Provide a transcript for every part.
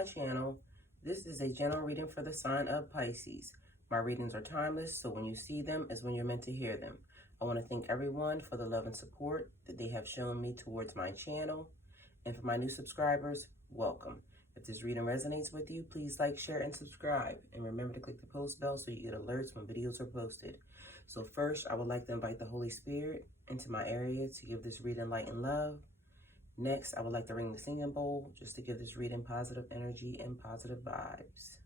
my channel. This is a general reading for the sign of Pisces. My readings are timeless, so when you see them is when you're meant to hear them. I want to thank everyone for the love and support that they have shown me towards my channel. And for my new subscribers, welcome. If this reading resonates with you, please like, share, and subscribe. And remember to click the post bell so you get alerts when videos are posted. So first, I would like to invite the Holy Spirit into my area to give this reading light and love. Next, I would like to ring the singing bowl just to give this reading positive energy and positive vibes.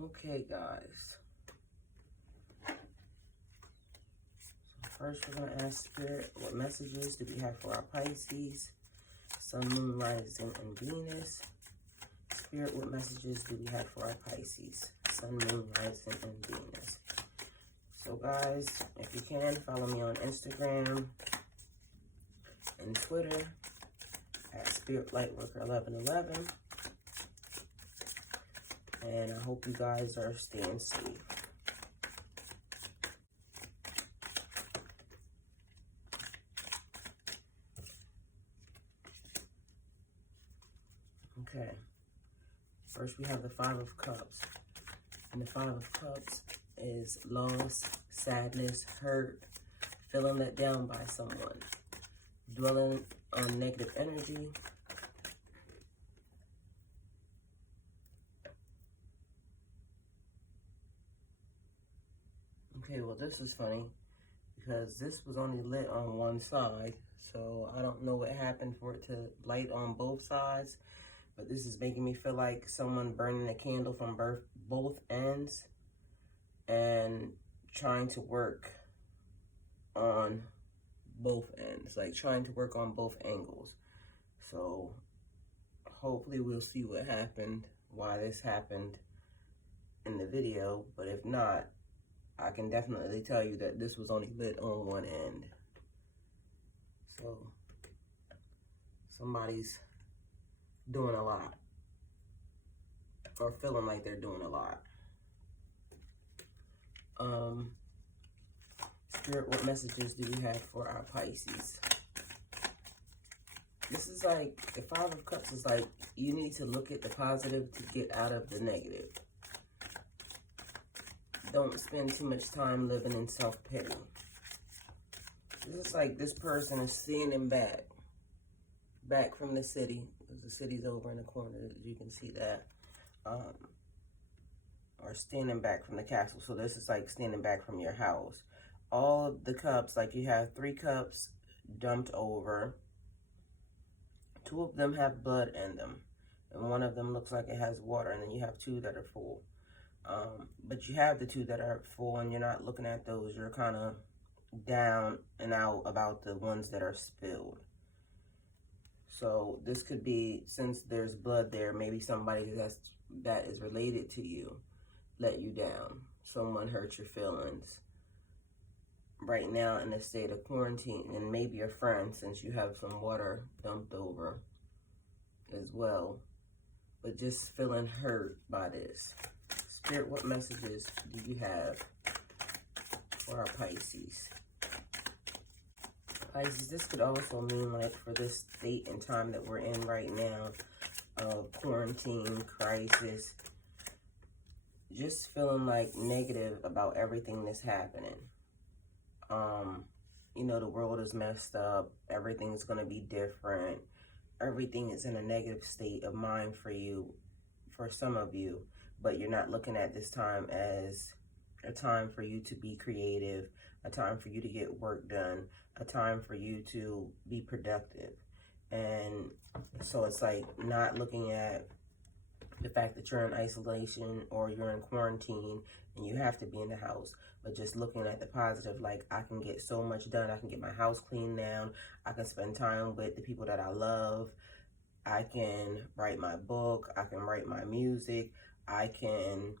Okay, guys. So first, we're going to ask Spirit, what messages do we have for our Pisces, Sun, Moon, Rising, and Venus? Spirit, what messages do we have for our Pisces, Sun, Moon, Rising, and Venus? So, guys, if you can, follow me on Instagram and Twitter at SpiritLightWorker1111. And I hope you guys are staying safe. Okay. First, we have the Five of Cups. And the Five of Cups is loss, sadness, hurt, feeling let down by someone, dwelling on negative energy. Okay, well, this is funny because this was only lit on one side, so I don't know what happened for it to light on both sides, but this is making me feel like someone burning a candle from both ends and trying to work on both ends, like trying to work on both angles. So hopefully we'll see what happened, why this happened in the video, but if not, I can definitely tell you that this was only lit on one end. So somebody's doing a lot or feeling like they're doing a lot. Spirit, what messages do we have for our Pisces? This is like, the Five of Cups is like, you need to look at the positive to get out of the negative. Don't spend too much time living in self-pity. This is like this person is standing back from the city. The city's over in the corner, you can see that. Or standing back from the castle. So this is like standing back from your house. All of the cups, like you have 3 cups dumped over. 2 of them have blood in them. And 1 of them looks like it has water. And then you have 2 that are full. But you have the 2 that are full and you're not looking at those. You're kind of down and out about the ones that are spilled. So this could be, since there's blood there, maybe somebody that is related to you let you down. Someone hurt your feelings. Right now in a state of quarantine, and maybe a friend, since you have some water dumped over as well. But just feeling hurt by this. Spirit, what messages do you have for our Pisces? Pisces, this could also mean like for this state and time that we're in right now, of quarantine, crisis, just feeling like negative about everything that's happening. You know, the world is messed up. Everything's going to be different. Everything is in a negative state of mind for you, for some of you. But you're not looking at this time as a time for you to be creative, a time for you to get work done, a time for you to be productive. And so it's like not looking at the fact that you're in isolation or you're in quarantine and you have to be in the house, but just looking at the positive, like I can get so much done. I can get my house cleaned down. I can spend time with the people that I love. I can write my book. I can write my music. I can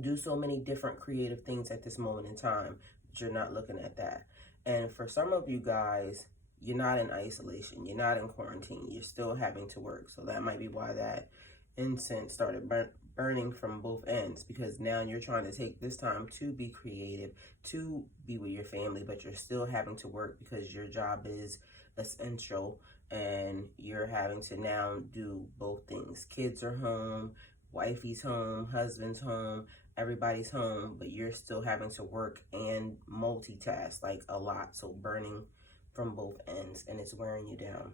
do so many different creative things at this moment in time, but you're not looking at that. And for some of you guys, you're not in isolation. You're not in quarantine. You're still having to work. So that might be why that incense started burning from both ends, because now you're trying to take this time to be creative, to be with your family, but you're still having to work because your job is essential and you're having to now do both things. Kids are home, wifey's home, husband's home, everybody's home, but you're still having to work and multitask like a lot. So burning from both ends, and it's wearing you down.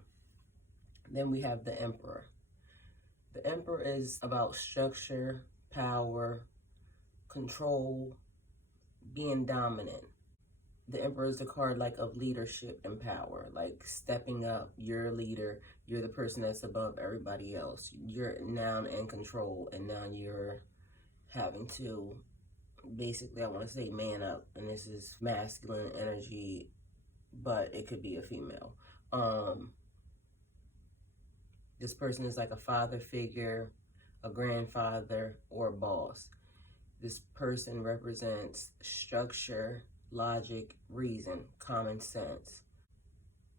Then we have the Emperor. The Emperor is about structure, power, control, being dominant. The Emperor is a card like of leadership and power, like stepping up. You're a leader. You're the person that's above everybody else. You're now in control, and now you're having to basically, I want to say man up, and this is masculine energy, but it could be a female. This person is like a father figure, a grandfather, or a boss. This person represents structure, logic, reason, common sense.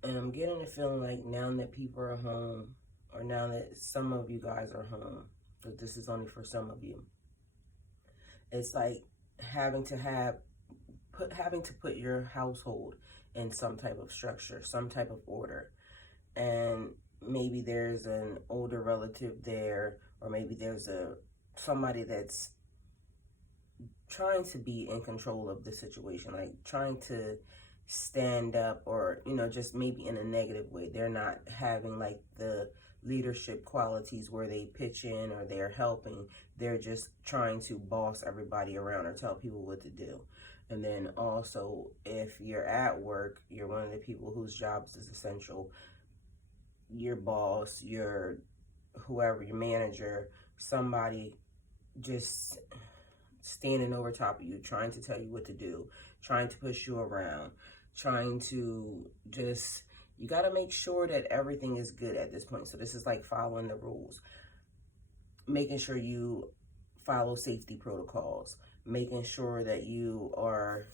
And I'm getting a feeling like now that people are home, or now that some of you guys are home, but this is only for some of you, it's like having to put your household in some type of structure, some type of order. And maybe there's an older relative there, or maybe there's somebody that's trying to be in control of the situation, like trying to stand up, or just maybe in a negative way. They're not having like the leadership qualities where they pitch in or they're helping. They're just trying to boss everybody around or tell people what to do. And then also, if you're at work, you're one of the people whose jobs is essential. Your boss, your whoever, your manager, somebody just standing over top of you, trying to tell you what to do, trying to push you around, trying to just, you got to make sure that everything is good at this point. So this is like following the rules, making sure you follow safety protocols, making sure that you are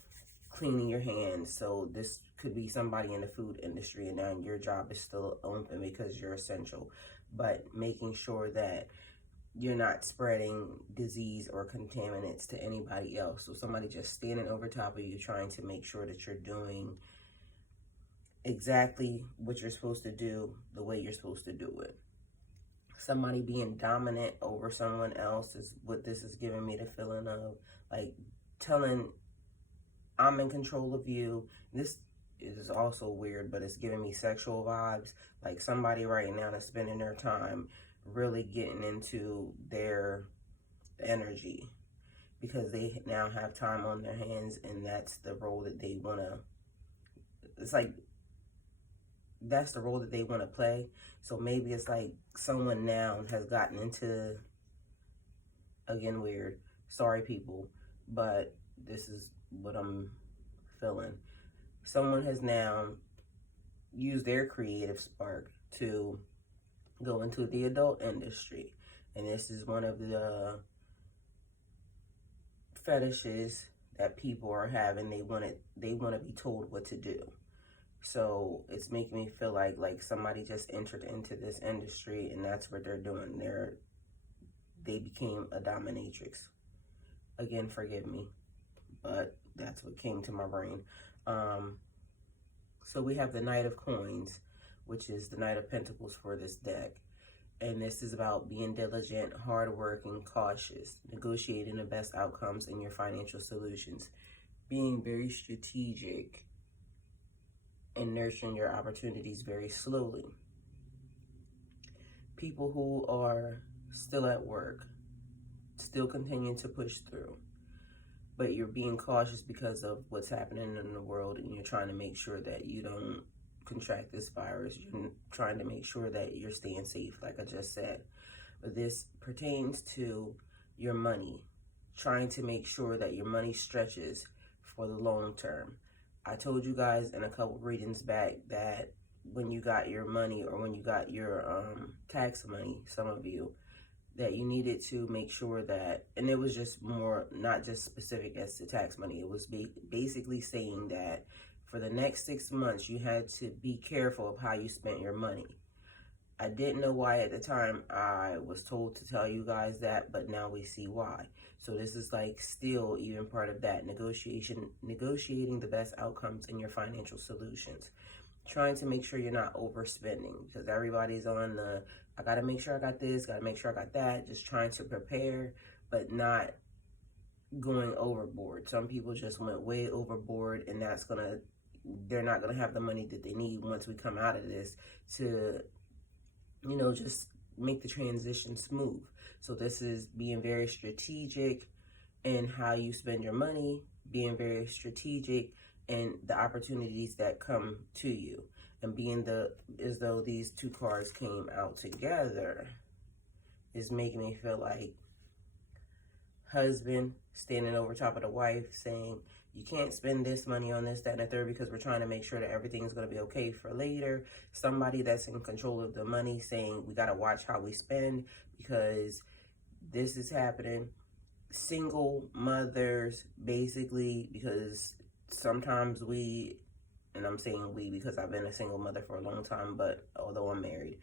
cleaning your hands. So this could be somebody in the food industry, and now your job is still open because you're essential, but making sure that you're not spreading disease or contaminants to anybody else. So somebody just standing over top of you, trying to make sure that you're doing exactly what you're supposed to do, the way you're supposed to do it. Somebody being dominant over someone else is what this is giving me the feeling of, like telling, I'm in control of you. This is also weird, but it's giving me sexual vibes. Like somebody right now is spending their time really getting into their energy because they now have time on their hands, and that's the role that they want to, it's like that's the role that they want to play. So maybe it's like someone now has gotten into, again, weird, sorry people, but this is what I'm feeling. Someone has now used their creative spark to go into the adult industry, and this is one of the fetishes that people are having. They want to be told what to do. So it's making me feel like somebody just entered into this industry, and that's what they're doing. They became a dominatrix. Again, forgive me, but that's what came to my brain. So we have the Knight of Coins, which is the Knight of Pentacles for this deck. And this is about being diligent, hardworking, cautious, negotiating the best outcomes in your financial solutions, being very strategic, and nurturing your opportunities very slowly. People who are still at work, still continuing to push through, but you're being cautious because of what's happening in the world, and you're trying to make sure that you don't contract this virus. You're trying to make sure that you're staying safe, like I just said. but this pertains to your money, trying to make sure that your money stretches for the long term. I told you guys in a couple readings back that when you got your money, or when you got your tax money, some of you, that you needed to make sure that, and it was just more, not just specific as to tax money, it was basically saying that for the next 6 months you had to be careful of how you spent your money. I didn't know why at the time. I was told to tell you guys that, but now we see why. So this is like still even part of that negotiating the best outcomes in your financial solutions. Trying to make sure you're not overspending, because everybody's on the, I gotta make sure I got this, gotta make sure I got that, just trying to prepare, but not going overboard. Some people just went way overboard, and they're not gonna have the money that they need once we come out of this to, just make the transition smooth. So this is being very strategic in how you spend your money, being very strategic and the opportunities that come to you, and being as though these two cards came out together is making me feel like husband standing over top of the wife saying, you can't spend this money on this, that, and the third, because we're trying to make sure that everything's going to be okay for later. Somebody that's in control of the money saying, we got to watch how we spend because this is happening. Single mothers, basically, because sometimes and I'm saying we because I've been a single mother for a long time, but although I'm married,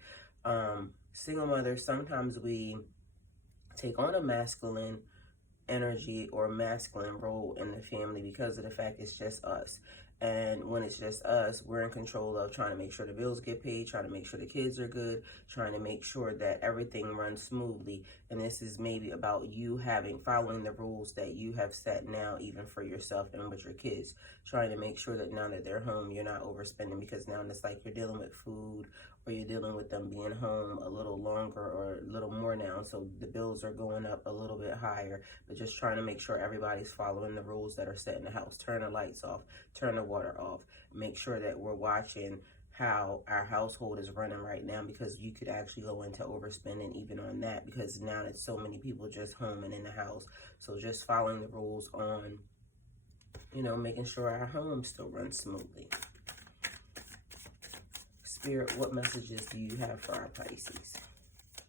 single mothers, sometimes we take on a masculine energy or masculine role in the family because of the fact it's just us. And when it's just us, we're in control of trying to make sure the bills get paid, trying to make sure the kids are good, trying to make sure that everything runs smoothly. And this is maybe about you following the rules that you have set now, even for yourself and with your kids, trying to make sure that now that they're home, you're not overspending, because now it's like you're dealing with food, or you're dealing with them being home a little longer or a little more now. So the bills are going up a little bit higher, but just trying to make sure everybody's following the rules that are set in the house. Turn the lights off, turn the water off, make sure that we're watching how our household is running right now, because you could actually go into overspending even on that, because now it's so many people just home and in the house. So just following the rules on, making sure our home still runs smoothly. Spirit, what messages do you have for our Pisces?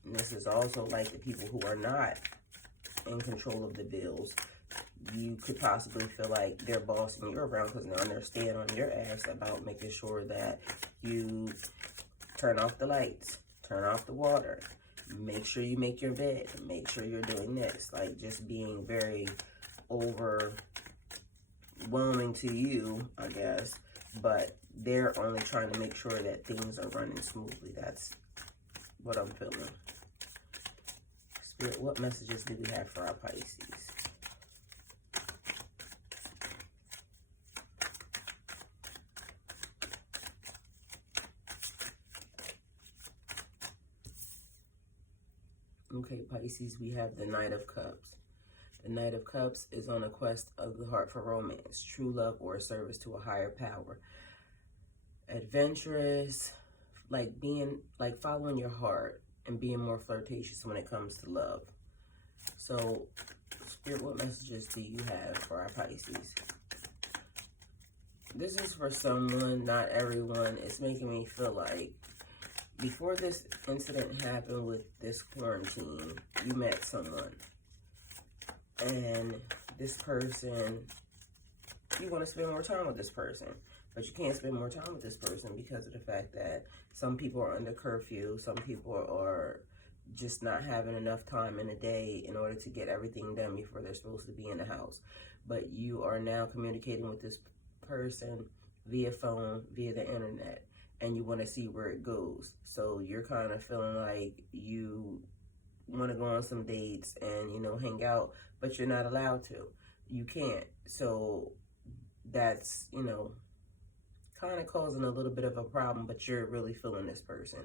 And this is also like the people who are not in control of the bills. You could possibly feel like they're bossing you around, because now they're staying on your ass about making sure that you turn off the lights, turn off the water, make sure you make your bed, make sure you're doing this. Like just being very overwhelming to you, I guess. But they're only trying to make sure that things are running smoothly. That's what I'm feeling. Spirit, what messages do we have for our Pisces? Okay, Pisces, we have the Knight of Cups. The Knight of Cups is on a quest of the heart for romance, true love, or a service to a higher power. Adventurous, following your heart and being more flirtatious when it comes to love. So, Spirit, what messages do you have for our Pisces? This is for someone, not everyone. It's making me feel like before this incident happened with this quarantine, you met someone. And this person, you want to spend more time with this person. But you can't spend more time with this person because of the fact that some people are under curfew. Some people are just not having enough time in a day in order to get everything done before they're supposed to be in the house. But you are now communicating with this person via phone, via the internet, and you want to see where it goes. So you're kind of feeling like you want to go on some dates and, hang out, but you're not allowed to. You can't. So that's, kind of causing a little bit of a problem, but you're really feeling this person.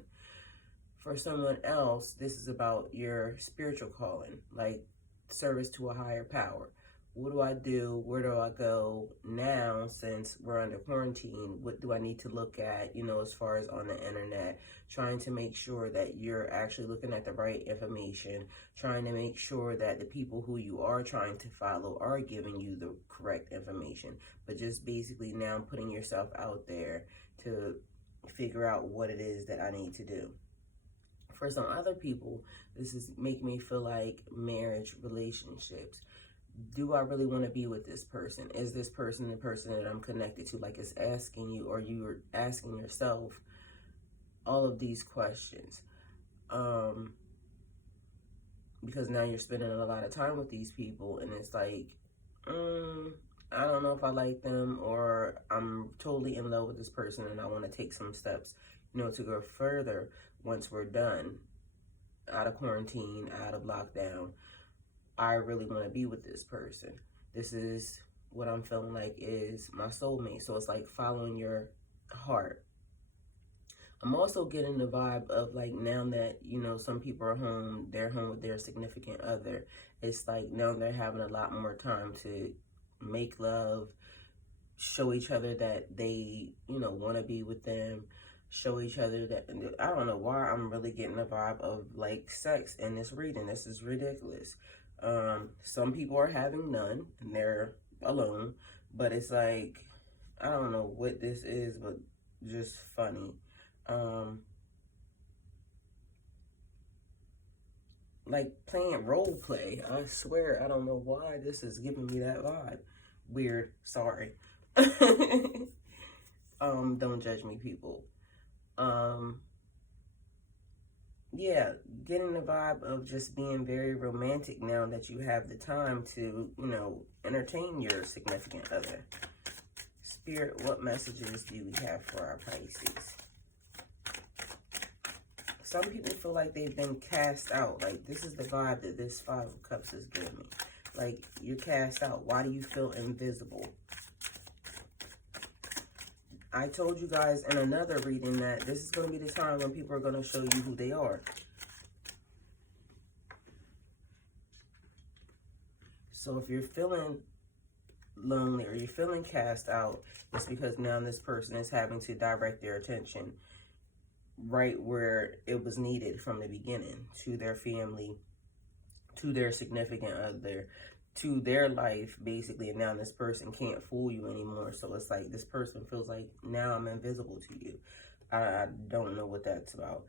For someone else, this is about your spiritual calling, like service to a higher power, what do I do? Where do I go now since we're under quarantine? What do I need to look at, as far as on the internet? Trying to make sure that you're actually looking at the right information, trying to make sure that the people who you are trying to follow are giving you the correct information, but just basically now putting yourself out there to figure out what it is that I need to do. For some other people, this is making me feel like marriage, relationships. Do I really want to be with this person? Is this person the person that I'm connected to? Like, it's asking you, or you're asking yourself all of these questions. Because now you're spending a lot of time with these people, and it's like, I don't know if I like them, or I'm totally in love with this person and I want to take some steps, to go further once we're done out of quarantine, out of lockdown. I really want to be with this person. This is what I'm feeling like is my soulmate. So it's like following your heart. I'm also getting the vibe of like, now that, some people are home, they're home with their significant other. It's like now they're having a lot more time to make love, show each other that they, want to be with them, show each other that, I don't know why I'm really getting a vibe of like sex in this reading. This is ridiculous. Some people are having none and they're alone, but it's like, I don't know what this is, but just funny. Like playing role play. I swear, I don't know why this is giving me that vibe. Weird. Sorry. Don't judge me, people. Yeah, getting the vibe of just being very romantic now that you have the time to, entertain your significant other. Spirit, what messages do we have for our Pisces? Some people feel like they've been cast out. Like, this is the vibe that this Five of Cups is giving me. Like, you're cast out. Why do you feel invisible? I told you guys in another reading that this is going to be the time when people are going to show you who they are. So if you're feeling lonely or you're feeling cast out, it's because now this person is having to direct their attention right where it was needed from the beginning, to their family, to their significant other, to their life, basically. And now this person can't fool you anymore. So it's like this person feels like, now I'm invisible to you. I don't know what that's about.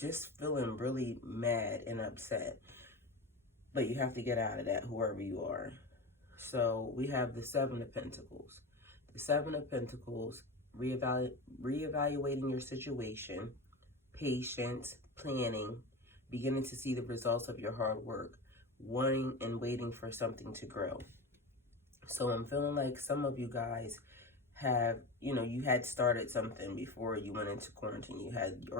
Just feeling really mad and upset. But you have to get out of that, whoever you are. So we have the Seven of Pentacles. The Seven of Pentacles, reevaluating your situation, patience, planning, beginning to see the results of your hard work, wanting and waiting for something to grow. So I'm feeling like some of you guys have, you had started something before you went into quarantine.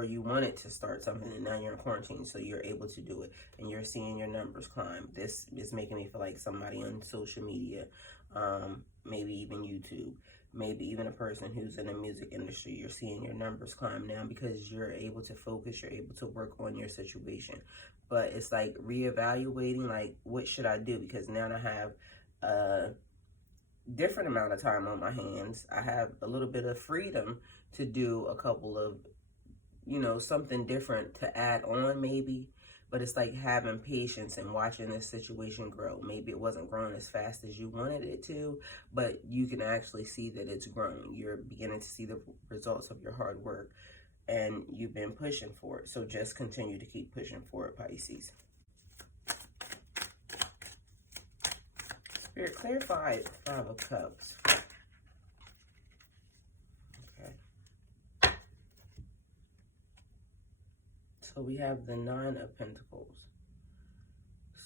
You wanted to start something, and now you're in quarantine, so you're able to do it, and you're seeing your numbers climb. This is making me feel like somebody on social media, maybe even YouTube, maybe even a person who's in the music industry. You're seeing your numbers climb now because you're able to focus, you're able to work on your situation. But it's like reevaluating, like, what should I do? Because now I have different amount of time on my hands. I have a little bit of freedom to do a couple of, something different to add on maybe. But it's like having patience and watching this situation grow. Maybe it wasn't growing as fast as you wanted it to, but you can actually see that it's growing. You're beginning to see the results of your hard work, and you've been pushing for it. So just continue to keep pushing for it, Pisces. Spirit, clarify Five of Cups. Okay. So we have the Nine of Pentacles.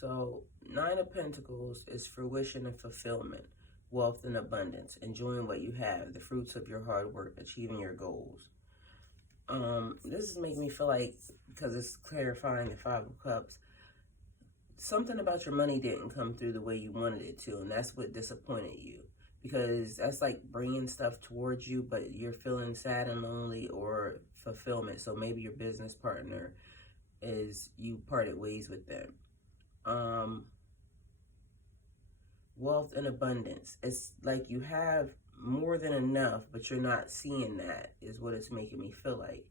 So Nine of Pentacles is fruition and fulfillment, wealth and abundance, enjoying what you have, the fruits of your hard work, achieving your goals. This is making me feel like, because it's clarifying the Five of Cups, something about your money didn't come through the way you wanted it to, and that's what disappointed you. Because that's like bringing stuff towards you, but you're feeling sad and lonely, or fulfillment. So maybe your business partner is you parted ways with them. Wealth and abundance. It's like you have more than enough, but you're not seeing that, is what it's making me feel like.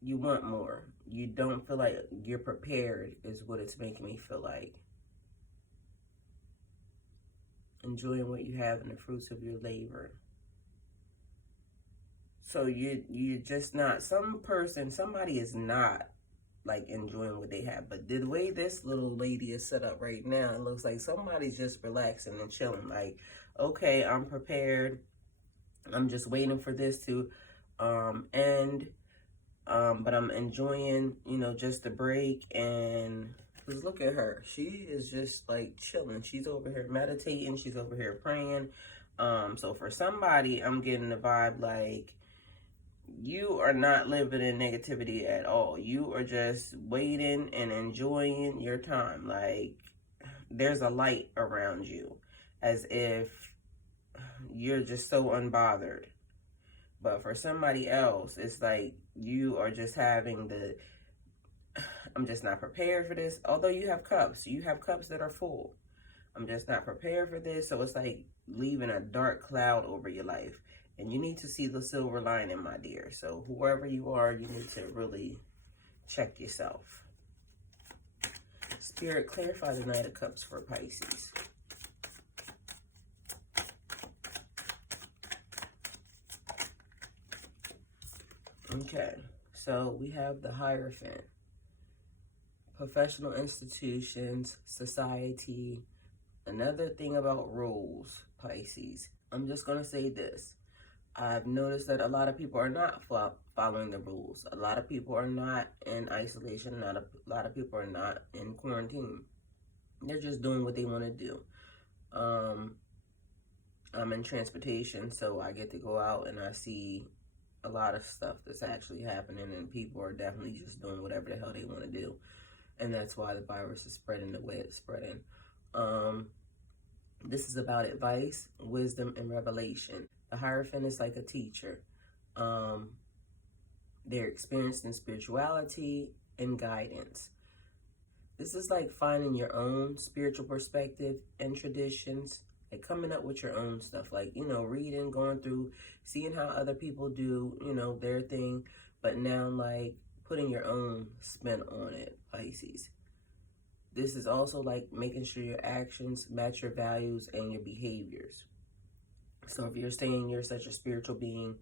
You want more. You don't feel like you're prepared, is what it's making me feel like. Enjoying what you have and the fruits of your labor. So you're just not, somebody is not like enjoying what they have. But the way this little lady is set up right now, it looks like somebody's just relaxing and chilling. Like, okay, I'm prepared. I'm just waiting for this to end. But I'm enjoying, just the break. And just look at her. She is just like chilling. She's over here meditating. She's over here praying. So for somebody, I'm getting the vibe like, you are not living in negativity at all. You are just waiting and enjoying your time. Like, there's a light around you, as if you're just so unbothered. But for somebody else, it's like you are just having I'm just not prepared for this. Although you have cups that are full. I'm just not prepared for this. So it's like leaving a dark cloud over your life. And you need to see the silver lining, my dear. So whoever you are, you need to really check yourself. Spirit, clarify the Knight of Cups for Pisces. Okay, so we have the Hierophant. Professional institutions, society. Another thing about rules, Pisces. I'm just going to say this. I've noticed that a lot of people are not following the rules. A lot of people are not in isolation. A lot of people are not in quarantine. They're just doing what they want to do. I'm in transportation, so I get to go out and I see a lot of stuff that's actually happening, and people are definitely just doing whatever the hell they want to do. And that's why the virus is spreading the way it's spreading. This is about advice, wisdom, and revelation. The Hierophant is like a teacher. They're experienced in spirituality and guidance. This is like finding your own spiritual perspective and traditions, like coming up with your own stuff, like, reading, going through, seeing how other people do, their thing, but now like putting your own spin on it, Pisces. This is also like making sure your actions match your values and your behaviors. So if you're saying you're such a spiritual being,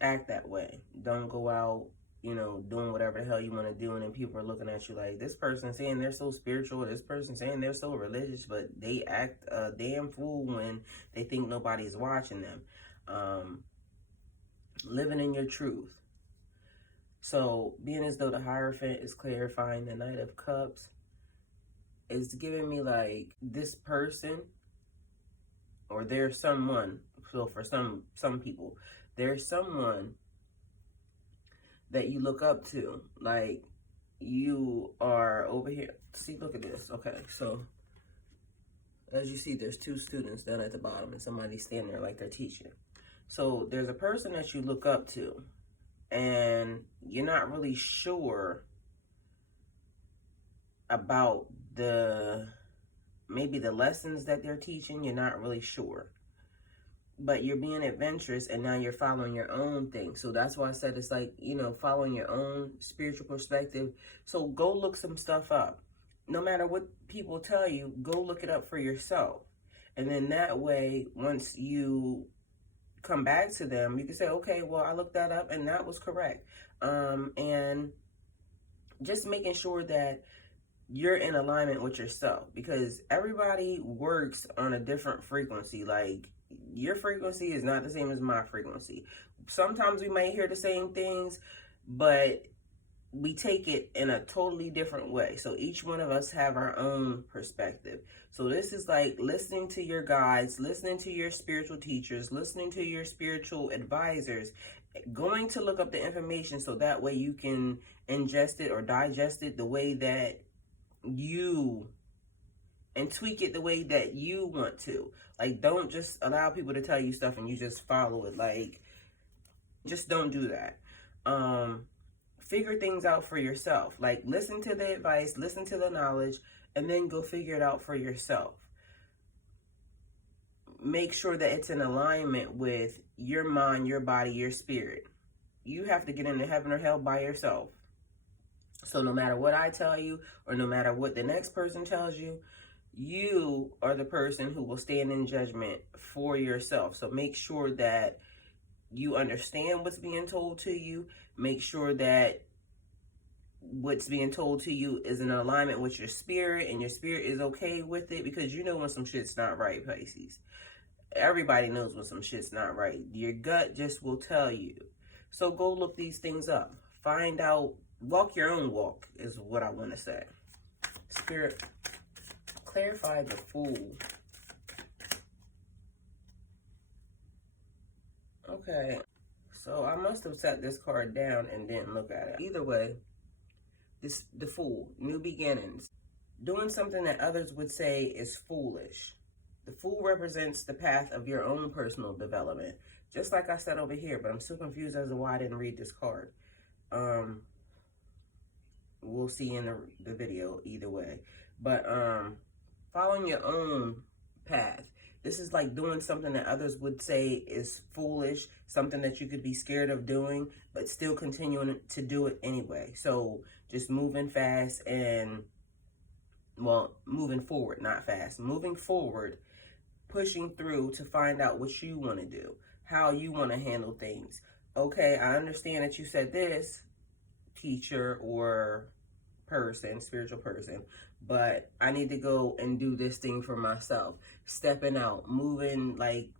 act that way. Don't go out, doing whatever the hell you want to do, and then people are looking at you like, this person saying they're so spiritual, this person saying they're so religious, but they act a damn fool when they think nobody's watching them. Living in your truth. So being as though the Hierophant is clarifying the Knight of Cups, is giving me like this person, or there's someone. So for some people, there's someone that you look up to. Like, you are over here. See, look at this. Okay, so as you see, there's two students down at the bottom, and somebody's standing there like they're teaching. So there's a person that you look up to, and you're not really sure about maybe the lessons that they're teaching. You're not really sure, but you're being adventurous, and now you're following your own thing. So that's why I said it's like, following your own spiritual perspective. So go look some stuff up. No matter what people tell you, go look it up for yourself. And then that way, once you come back to them, you can say, okay, well, I looked that up and that was correct. And just making sure that you're in alignment with yourself, because everybody works on a different frequency. Like, your frequency is not the same as my frequency. Sometimes we might hear the same things, but we take it in a totally different way. So each one of us have our own perspective. So this is like listening to your guides, listening to your spiritual teachers, listening to your spiritual advisors, going to look up the information so that way you can ingest it or digest it the way that you, and tweak it the way that you want to. Like, don't just allow people to tell you stuff and you just follow it. Like, just don't do that. figure things out for yourself. Like, listen to the advice, listen to the knowledge, and then go figure it out for yourself. Make sure that it's in alignment with your mind, your body, your spirit. You have to get into heaven or hell by yourself. So no matter what I tell you, or no matter what the next person tells you, you are the person who will stand in judgment for yourself. So make sure that you understand what's being told to you. Make sure that what's being told to you is in alignment with your spirit, and your spirit is okay with it, because you know when some shit's not right, Pisces. Everybody knows when some shit's not right. Your gut just will tell you. So go look these things up. Find out. Walk your own walk is what I want to say. Spirit, clarify the Fool. Okay. So I must have set this card down and didn't look at it. Either way, the Fool, new beginnings. Doing something that others would say is foolish. The Fool represents the path of your own personal development. Just like I said over here, but I'm so confused as to why I didn't read this card. We'll see in the video either way. But following your own path. This is like doing something that others would say is foolish, something that you could be scared of doing, but still continuing to do it anyway. So just moving fast and, well, moving forward, not fast. Moving forward, pushing through to find out what you want to do, how you want to handle things. Okay, I understand that you said this, teacher or person, spiritual person, but I need to go and do this thing for myself. Stepping out, moving, like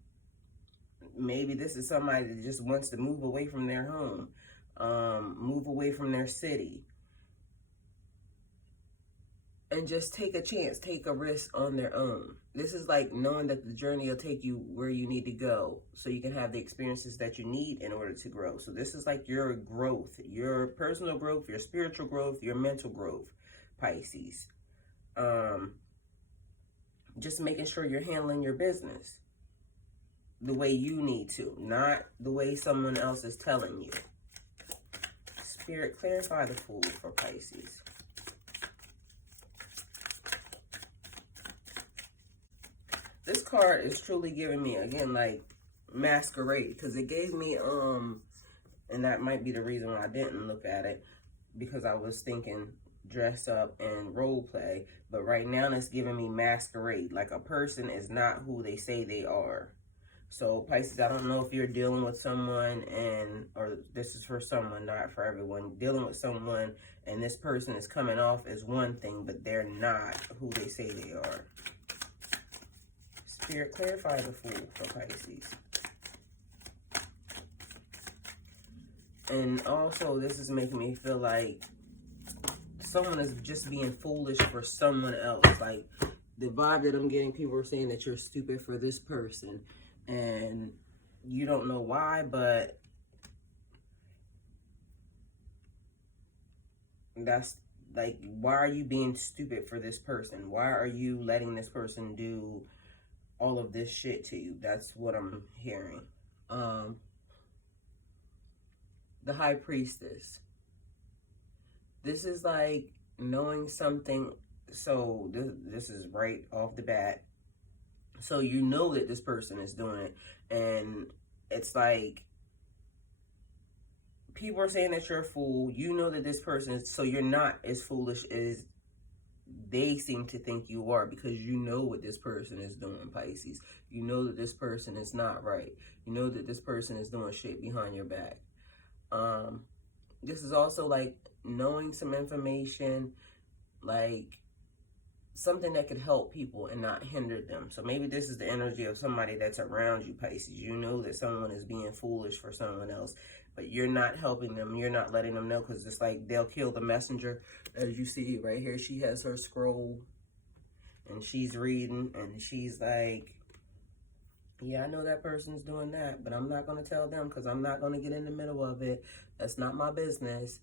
maybe this is somebody that just wants to move away from their home, move away from their city, and just take a chance, take a risk on their own. This is like knowing that the journey will take you where you need to go so you can have the experiences that you need in order to grow. So this is like your growth, your personal growth, your spiritual growth, your mental growth, Pisces. Just making sure you're handling your business the way you need to, not the way someone else is telling you. Spirit, clarify the Fool for Pisces. This card is truly giving me, again, like, masquerade. Because it gave me, and that might be the reason why I didn't look at it. Because I was thinking dress up and role play. But right now it's giving me masquerade. Like a person is not who they say they are. So, Pisces, I don't know if you're dealing with someone or this is for someone, not for everyone. Dealing with someone and this person is coming off as one thing, but they're not who they say they are. Spirit, clarify the Fool for Pisces. And also, this is making me feel like someone is just being foolish for someone else. Like, the vibe that I'm getting, people are saying that you're stupid for this person. And you don't know why, but that's like, why are you being stupid for this person? Why are you letting this person do all of this shit to you? That's what I'm hearing. The High Priestess. This is like knowing something. So this is right off the bat. So you know that this person is doing it. And it's like, people are saying that you're a fool. You know that this person is, so you're not as foolish as they seem to think you are, because you know what this person is doing, Pisces. You know that this person is not right. You know that this person is doing shit behind your back. This is also like knowing some information, like something that could help people and not hinder them. So maybe this is the energy of somebody that's around you, Pisces. You know that someone is being foolish for someone else, but you're not helping them. You're not letting them know, because it's like they'll kill the messenger. As you see right here, she has her scroll and she's reading and she's like, yeah, I know that person's doing that, but I'm not going to tell them because I'm not going to get in the middle of it. That's not my business.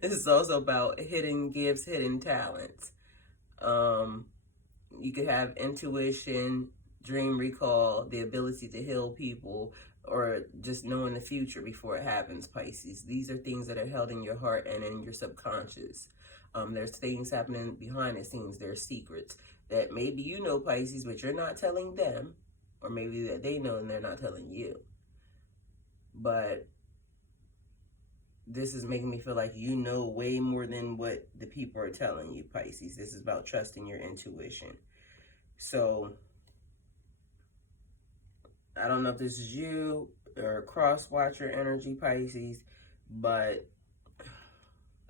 This is also about hidden gifts, hidden talents. You could have intuition, dream recall, the ability to heal people, or just knowing the future before it happens, Pisces. These are things that are held in your heart and in your subconscious. There's things happening behind the scenes. There's secrets that maybe you know, Pisces, but you're not telling them, or maybe that they know and they're not telling you. But this is making me feel like you know way more than what the people are telling you, Pisces. This is about trusting your intuition. So I don't know if this is you or cross-watcher energy, Pisces, but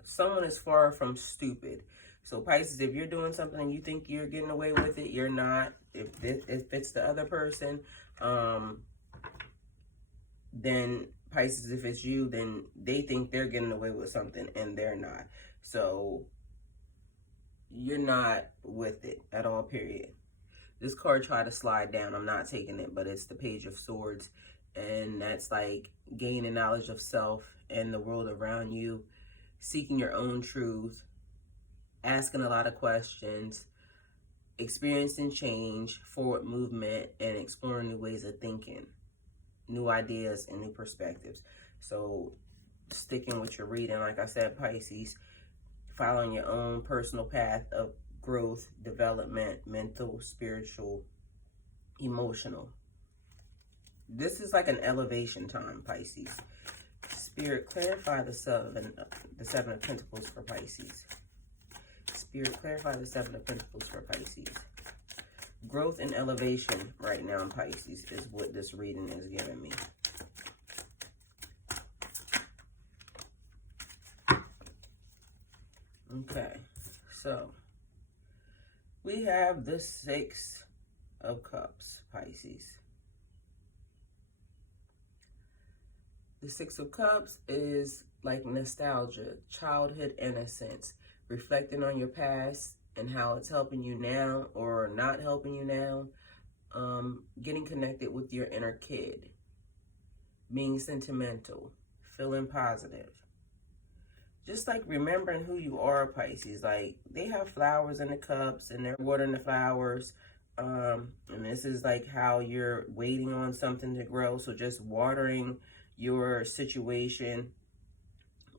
someone is far from stupid. So Pisces, if you're doing something and you think you're getting away with it, you're not. If it's the other person, then Pisces, if it's you, then they think they're getting away with something and they're not. So you're not with it at all, period. This card tried to slide down. I'm not taking it, but it's the Page of Swords. And that's like gaining knowledge of self and the world around you, seeking your own truth, asking a lot of questions, experiencing change, forward movement, and exploring new ways of thinking, new ideas and new perspectives. So sticking with your reading, like I said, Pisces, following your own personal path of growth, development, mental, spiritual, emotional. This is like an elevation time, Pisces. Spirit, clarify the Seven of Pentacles for Pisces. Spirit, clarify the Seven of Pentacles for Pisces. Growth and elevation right now in Pisces is what this reading is giving me. Okay, so we have the Six of Cups, Pisces. The Six of Cups is like nostalgia, childhood innocence, reflecting on your past and how it's helping you now or not helping you now, getting connected with your inner kid, being sentimental, feeling positive. Just like remembering who you are, Pisces. Like they have flowers in the cups and they're watering the flowers. And this is like how you're waiting on something to grow. So just watering your situation,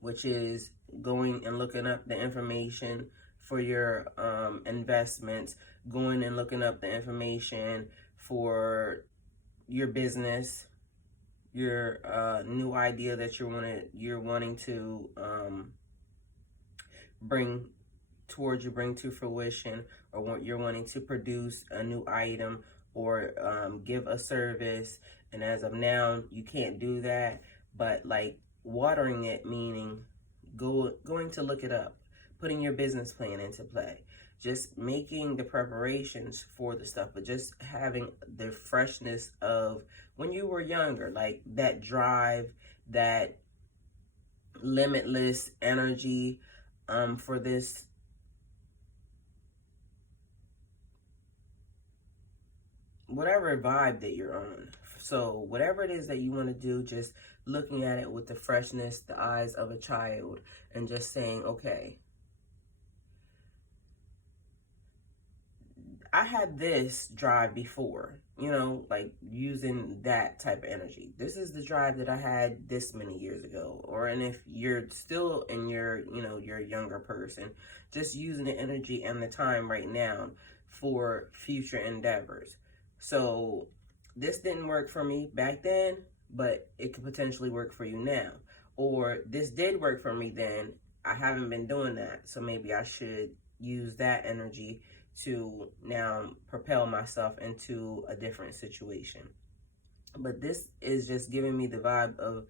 which is going and looking up the information for your investments, going and looking up the information for your business, your new idea that you're wanting to bring to fruition, or what you're wanting to produce a new item or give a service. And as of now, you can't do that, but like watering it, meaning going to look it up, putting your business plan into play, just making the preparations for the stuff, but just having the freshness of when you were younger, like that drive, that limitless energy for this whatever vibe that you're on. So whatever it is that you want to do, just looking at it with the freshness, the eyes of a child, and just saying, okay, I had this drive before, you know, like using that type of energy. This is the drive that I had this many years ago. And if you're still in your, you're a younger person, just using the energy and the time right now for future endeavors. So this didn't work for me back then, but it could potentially work for you now. Or this did work for me then, I haven't been doing that, so maybe I should use that energy to now propel myself into a different situation. But this is just giving me the vibe of,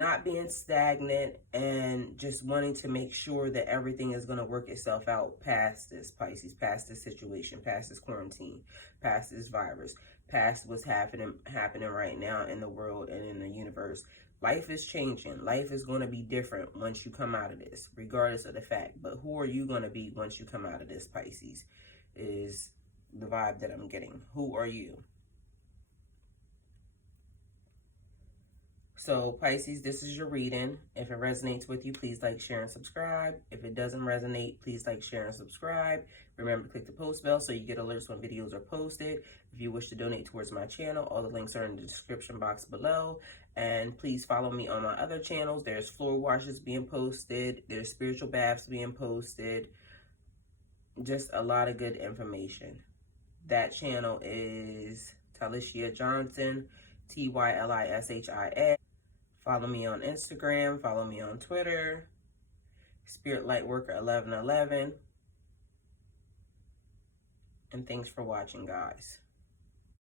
not being stagnant and just wanting to make sure that everything is going to work itself out past this, Pisces, past this situation, past this quarantine, past this virus, past what's happening right now in the world and in the universe. Life is changing. Life is going to be different once you come out of this, regardless of the fact. But who are you going to be once you come out of this, Pisces, is the vibe that I'm getting. Who are you? So Pisces, this is your reading. If it resonates with you, please like, share, and subscribe. If it doesn't resonate, please like, share, and subscribe. Remember to click the post bell so you get alerts when videos are posted. If you wish to donate towards my channel, all the links are in the description box below. And please follow me on my other channels. There's floor washes being posted. There's spiritual baths being posted. Just a lot of good information. That channel is Tylishia Johnson, Tylishia. Follow me on Instagram. Follow me on Twitter. Spirit Lightworker 1111. And thanks for watching, guys.